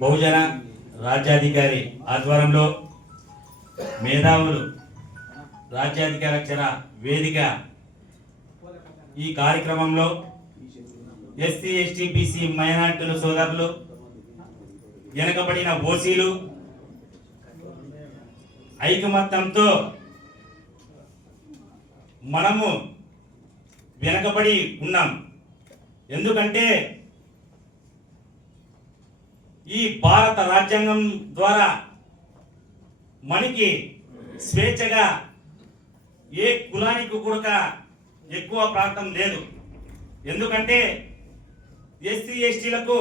బహుజన రాజ్యాధికారి ఆధ్వర్యంలో మేధావులు రాజ్యాధికార అక్షర వేదిక ఈ కార్యక్రమంలో ఎస్సీ ఎస్టీ బీసీ మైనార్టీల సోదరులు, వెనకబడిన ఓసీలు ఐకమత్యంతో మనము వెనకబడి ఉన్నాం. ఎందుకంటే ఈ భారత రాజ్యాంగం ద్వారా మనకి స్వేచ్ఛగా ఏ కులానికి కూడా ఎక్కువ ప్రాంతం లేదు. ఎందుకంటే ఎస్సీ ఎస్టీలకు,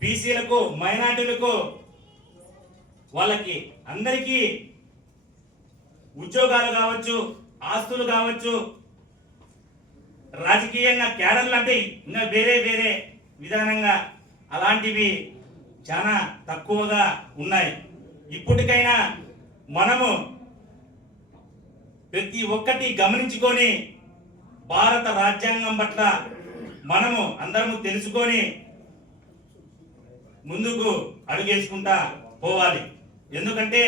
బీసీలకు, మైనార్టీలకు వాళ్ళకి అందరికీ ఉద్యోగాలు కావచ్చు, ఆస్తులు కావచ్చు, రాజకీయంగా క్యాడర్లు అంటే ఇంకా వేరే వేరే విధానంగా అలాంటివి చాలా తక్కువగా ఉన్నాయి. ఇప్పటికైనా మనము ప్రతి ఒక్కటి గమనించుకొని భారత రాజ్యాంగం పట్ల మనము అందరము తెలుసుకొని ముందుకు అడుగేసుకుంటా పోవాలి. ఎందుకంటే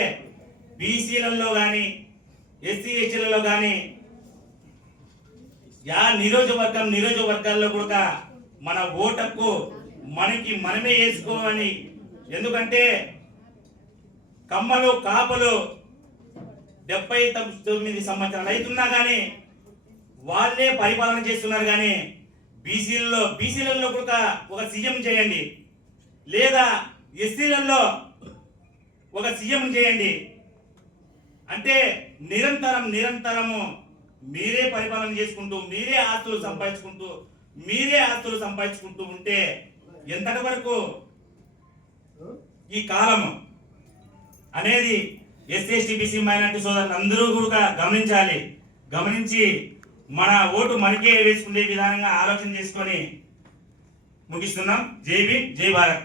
బీసీలలో కానీ ఎస్సీ ఎస్టీలలో కానీ నియోజకవర్గాల్లో కూడా మన ఓటకు మనమే వేసుకోవాలి. ఎందుకంటే కమ్మలు కాపలు 79 సంవత్సరాలు అవుతున్నా కానీ వాళ్ళే పరిపాలన చేస్తున్నారు. కానీ బీసీలలో కూడా ఒక సీఎం చేయండి, లేదా ఎస్సీలలో ఒక సీఎం చేయండి. అంటే నిరంతరము మీరే పరిపాలన చేసుకుంటూ, మీరే ఆస్తులు సంపాదించుకుంటూ ఉంటే ఎంతటి వరకు ఈ కాలం అనేది ఎస్సీ ఎస్టీ బీసీ మైనార్టీ సోదరులు అందరూ కూడా గమనించి మన ఓటు మనకే వేసుకునే విధానంగా ఆలోచన చేసుకొని ముగిస్తున్నాం. జై భీమ్, జై భారత్.